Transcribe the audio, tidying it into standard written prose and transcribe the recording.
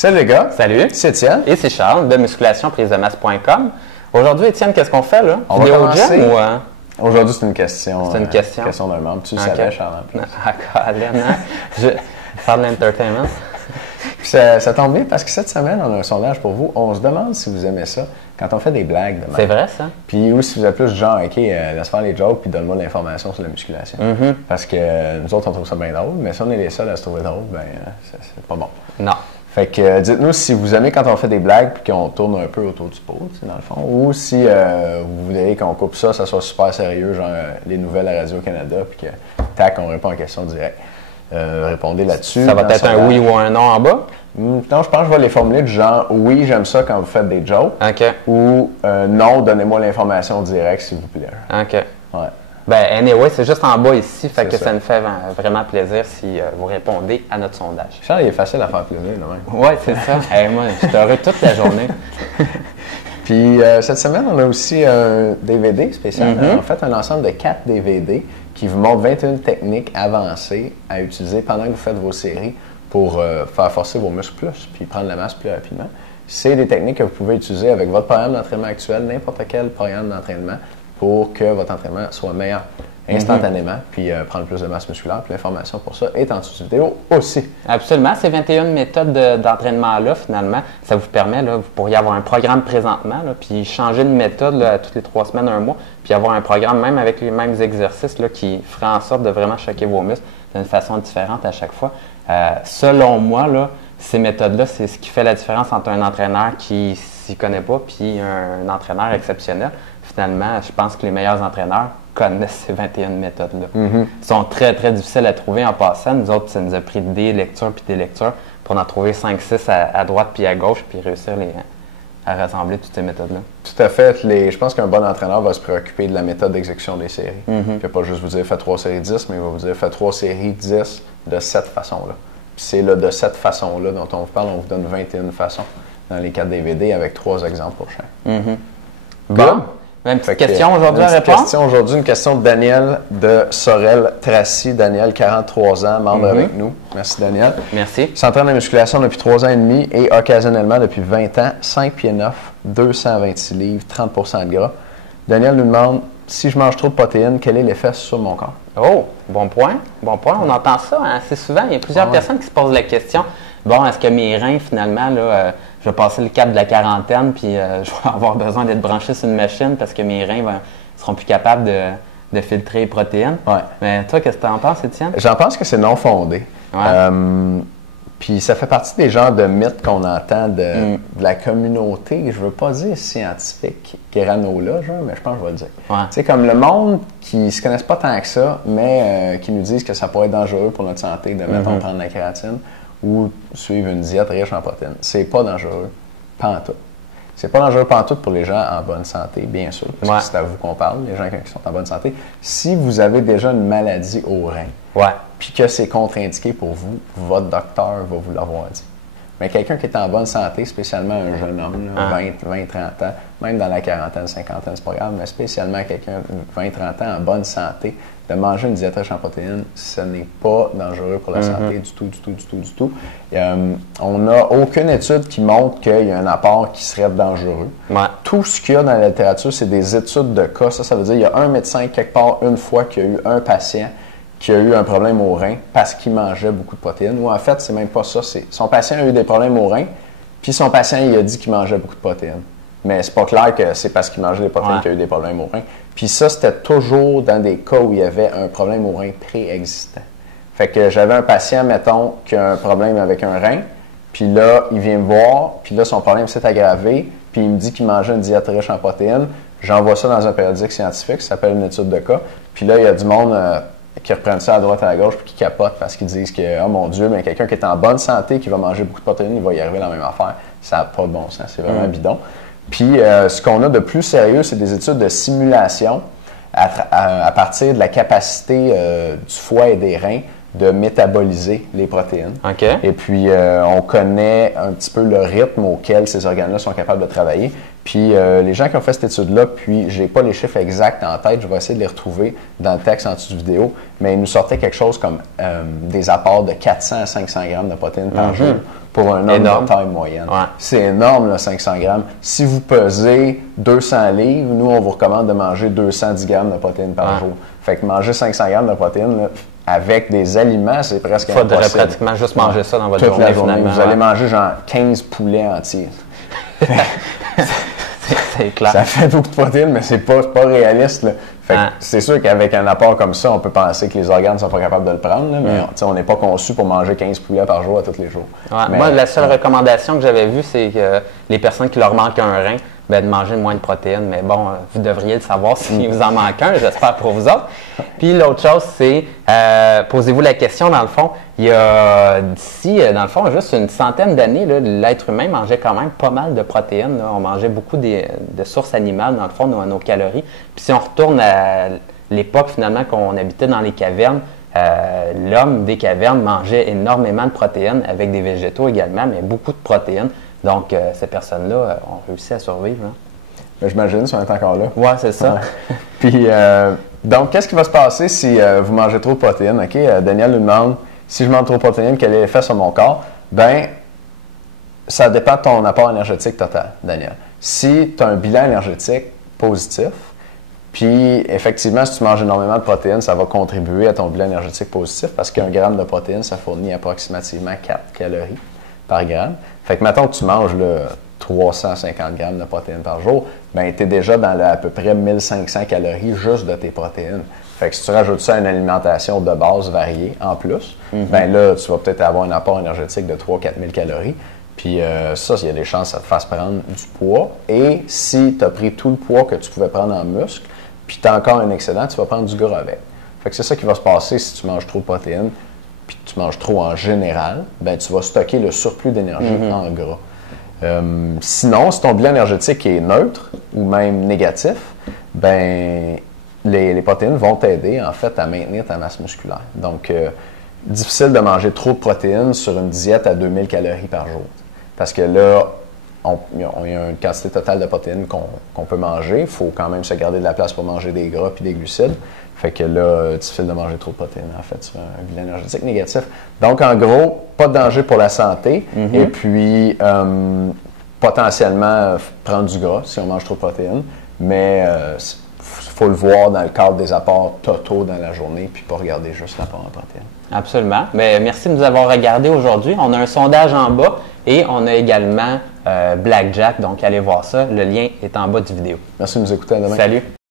Salut les gars. Salut. C'est Étienne. Et c'est Charles de musculationprisedemasse.com. Aujourd'hui, Étienne, qu'est-ce qu'on fait là? On va commencer. Gym ou Aujourd'hui, c'est une question. C'est une question. Question d'un membre. Tu le savais, Charles, en plus. Je faire de l'entertainment. Ça tombe bien parce que cette semaine, on a un sondage pour vous. On se demande si vous aimez ça quand on fait des blagues de même. C'est vrai, ça? Puis ou si vous êtes plus du genre, OK, laisse faire les jokes puis donne-moi l'information sur la musculation. Parce que nous autres, on trouve ça bien drôle, mais si on est les seuls à se trouver drôle, ben c'est pas bon. Non. Fait que dites-nous si vous aimez quand on fait des blagues puis qu'on tourne un peu autour du pot, dans le fond, ou si vous voulez qu'on coupe ça soit super sérieux, genre les nouvelles à Radio-Canada, puis que tac, on répond à question directe. Répondez là-dessus. Ça va être un oui ou un non en bas? Non, je pense que je vais les formuler du genre oui, j'aime ça quand vous faites des jokes. OK. Ou non, donnez-moi l'information directe, s'il vous plaît. OK. Ouais. Ben, anyway, c'est juste en bas ici, fait que ça. ça nous fait vraiment plaisir si vous répondez à notre sondage. Charles, il est facile à faire plaisir, là même. Oui, c'est ça. Hey, moi, je suis heureux toute la journée. Puis cette semaine, on a aussi un DVD spécial. En fait, un ensemble de 4 DVD qui vous montre 21 techniques avancées à utiliser pendant que vous faites vos séries pour faire forcer vos muscles plus puis prendre la masse plus rapidement. C'est des techniques que vous pouvez utiliser avec votre programme d'entraînement actuel, n'importe quel programme d'entraînement, pour que votre entraînement soit meilleur instantanément, puis prendre plus de masse musculaire. Puis l'information pour ça est en dessous de vidéo aussi. Absolument. Ces 21 méthodes d'entraînement-là, finalement, ça vous permet, là, vous pourriez avoir un programme présentement, là, puis changer de méthode là, toutes les 3 semaines, 1 mois, puis avoir un programme même avec les mêmes exercices là, qui ferait en sorte de vraiment choquer vos muscles d'une façon différente à chaque fois. Selon moi, là, ces méthodes-là, c'est ce qui fait la différence entre un entraîneur qui s'y connaît pas puis un entraîneur exceptionnel. Finalement, je pense que les meilleurs entraîneurs connaissent ces 21 méthodes-là. Ils sont très, très difficiles à trouver en passant. Nous autres, ça nous a pris des lectures puis des lectures pour en trouver 5-6 à droite puis à gauche puis réussir à rassembler toutes ces méthodes-là. Tout à fait. Je pense qu'un bon entraîneur va se préoccuper de la méthode d'exécution des séries. Il ne va pas juste vous dire « fais 3 séries 10 », mais il va vous dire « fais 3 séries 10 de cette façon-là ». C'est là, de cette façon-là dont on vous parle. On vous donne 21 façons dans les 4 DVD avec 3 exemples pour chaque. Bon. Une petite question aujourd'hui à répondre? Une question de Daniel de Sorel-Tracy. Daniel, 43 ans, membre avec nous. Merci, Daniel. Merci. Il s'entraîne en musculation depuis 3 ans et demi et occasionnellement depuis 20 ans, 5 pieds 9, 226 livres, 30 de gras. Daniel nous demande, si je mange trop de protéines, quel est l'effet sur mon corps? Oh, bon point. Bon point. On entend ça assez souvent. Il y a plusieurs personnes qui se posent la question. Bon, est-ce que mes reins, finalement, là, je vais passer le cap de la quarantaine, puis je vais avoir besoin d'être branché sur une machine parce que mes reins seront plus capables de filtrer les protéines. Ouais. Mais toi, qu'est-ce que tu en penses, Étienne? J'en pense que c'est non fondé. Ouais. Puis ça fait partie des genres de mythes qu'on entend de la communauté, je veux pas dire scientifique, granola, genre, mais je pense que je vais le dire. Ouais. Tu sais, comme le monde qui se connaissent pas tant que ça, mais qui nous disent que ça pourrait être dangereux pour notre santé de mettre prendre de la kératine ou suivre une diète riche en protéines. C'est pas dangereux, pantoute. C'est pas dangereux pantoute pour les gens en bonne santé, bien sûr, parce que c'est à vous qu'on parle, les gens qui sont en bonne santé. Si vous avez déjà une maladie au rein, puis que c'est contre-indiqué pour vous, votre docteur va vous l'avoir dit. Mais quelqu'un qui est en bonne santé, spécialement un jeune homme, là, 20, 30 ans, même dans la quarantaine, cinquantaine, c'est pas grave, mais spécialement quelqu'un de 20, 30 ans en bonne santé, de manger une diète riche en protéines, ce n'est pas dangereux pour la santé du tout. On n'a aucune étude qui montre qu'il y a un apport qui serait dangereux. Ouais. Tout ce qu'il y a dans la littérature, c'est des études de cas. Ça veut dire qu'il y a un médecin quelque part une fois qu'il y a eu un patient qui a eu un problème au rein parce qu'il mangeait beaucoup de protéines. Ou en fait, c'est même pas ça. Son patient a eu des problèmes au rein, puis son patient il a dit qu'il mangeait beaucoup de protéines. Mais c'est pas clair que c'est parce qu'il mangeait des protéines qu'il a eu des problèmes au rein. Puis ça, c'était toujours dans des cas où il y avait un problème au rein préexistant. Fait que j'avais un patient, mettons, qui a un problème avec un rein, puis là, il vient me voir, puis là, son problème s'est aggravé, puis il me dit qu'il mangeait une diète riche en protéines. J'envoie ça dans un périodique scientifique, ça s'appelle une étude de cas. Puis là, il y a du monde qui reprennent ça à droite et à gauche, puis qui capotent parce qu'ils disent que, oh mon Dieu, mais quelqu'un qui est en bonne santé, qui va manger beaucoup de protéines, il va y arriver la même affaire. Ça n'a pas de bon sens, c'est vraiment bidon. Puis, ce qu'on a de plus sérieux, c'est des études de simulation à partir de la capacité du foie et des reins de métaboliser les protéines. OK. Et puis, on connaît un petit peu le rythme auquel ces organes-là sont capables de travailler. Puis, les gens qui ont fait cette étude-là, puis je n'ai pas les chiffres exacts en tête, je vais essayer de les retrouver dans le texte en dessous de vidéo, mais ils nous sortaient quelque chose comme des apports de 400 à 500 grammes de protéines par jour pour un homme de taille moyenne. Ouais. C'est énorme, là, 500 grammes. Si vous pesez 200 livres, nous, on vous recommande de manger 210 grammes de protéines par jour. Fait que manger 500 grammes de protéines, là, avec des aliments, c'est presque impossible. Il faudrait pratiquement juste manger ça dans votre journée. Toute la journée. Vous allez manger genre 15 poulets entiers. C'est clair. Ça fait beaucoup de protéines, mais c'est pas réaliste. Là. Fait que c'est sûr qu'avec un apport comme ça, on peut penser que les organes ne sont pas capables de le prendre, là, mais on n'est pas conçu pour manger 15 poulets par jour à tous les jours. Ouais, moi, la seule recommandation que j'avais vue, c'est que les personnes qui leur manquent un rein, de manger moins de protéines. Mais bon, vous devriez le savoir si vous en manquez un, j'espère pour vous autres. Puis l'autre chose, c'est, posez-vous la question, dans le fond, il y a d'ici, dans le fond, juste une centaine d'années, l'être humain mangeait quand même pas mal de protéines. Là. On mangeait beaucoup de sources animales, dans le fond, nos calories. Puis si on retourne à l'époque, finalement, qu'on habitait dans les cavernes, l'homme des cavernes mangeait énormément de protéines, avec des végétaux également, mais beaucoup de protéines. Donc, ces personnes-là ont réussi à survivre. Hein. J'imagine, si on est encore là. Oui, c'est ça. Ouais. Puis, donc, qu'est-ce qui va se passer si vous mangez trop de protéines? OK, Daniel nous demande, si je mange trop de protéines, quel est l'effet sur mon corps? Bien, ça dépend de ton apport énergétique total, Daniel. Si tu as un bilan énergétique positif, puis effectivement, si tu manges énormément de protéines, ça va contribuer à ton bilan énergétique positif parce qu'un gramme de protéines, ça fournit approximativement 4 calories par gramme. Fait que maintenant que tu manges 350 grammes de protéines par jour, bien, tu es déjà dans à peu près 1500 calories juste de tes protéines. Fait que si tu rajoutes ça à une alimentation de base variée en plus, bien là, tu vas peut-être avoir un apport énergétique de 3 000 à 4 000 calories. Puis ça, il y a des chances que ça te fasse prendre du poids. Et si tu as pris tout le poids que tu pouvais prendre en muscle, puis tu as encore un excédent, tu vas prendre du gras avec. Fait que c'est ça qui va se passer si tu manges trop de protéines, puis tu manges trop en général, ben tu vas stocker le surplus d'énergie en gras. Sinon, si ton bilan énergétique est neutre ou même négatif, ben les protéines vont t'aider en fait à maintenir ta masse musculaire. Donc, difficile de manger trop de protéines sur une diète à 2000 calories par jour. Parce que là, il y a une quantité totale de protéines qu'on peut manger. Il faut quand même se garder de la place pour manger des gras et des glucides. Fait que là, difficile de manger trop de protéines, en fait, sur un bilan énergétique négatif. Donc, en gros, pas de danger pour la santé. Et puis, potentiellement, prendre du gras si on mange trop de protéines. Mais il faut le voir dans le cadre des apports totaux dans la journée, puis pas regarder juste l'apport en protéines. Absolument. Mais merci de nous avoir regardé aujourd'hui. On a un sondage en bas et on a également Blackjack. Donc, allez voir ça. Le lien est en bas du vidéo. Merci de nous écouter. À demain. Salut.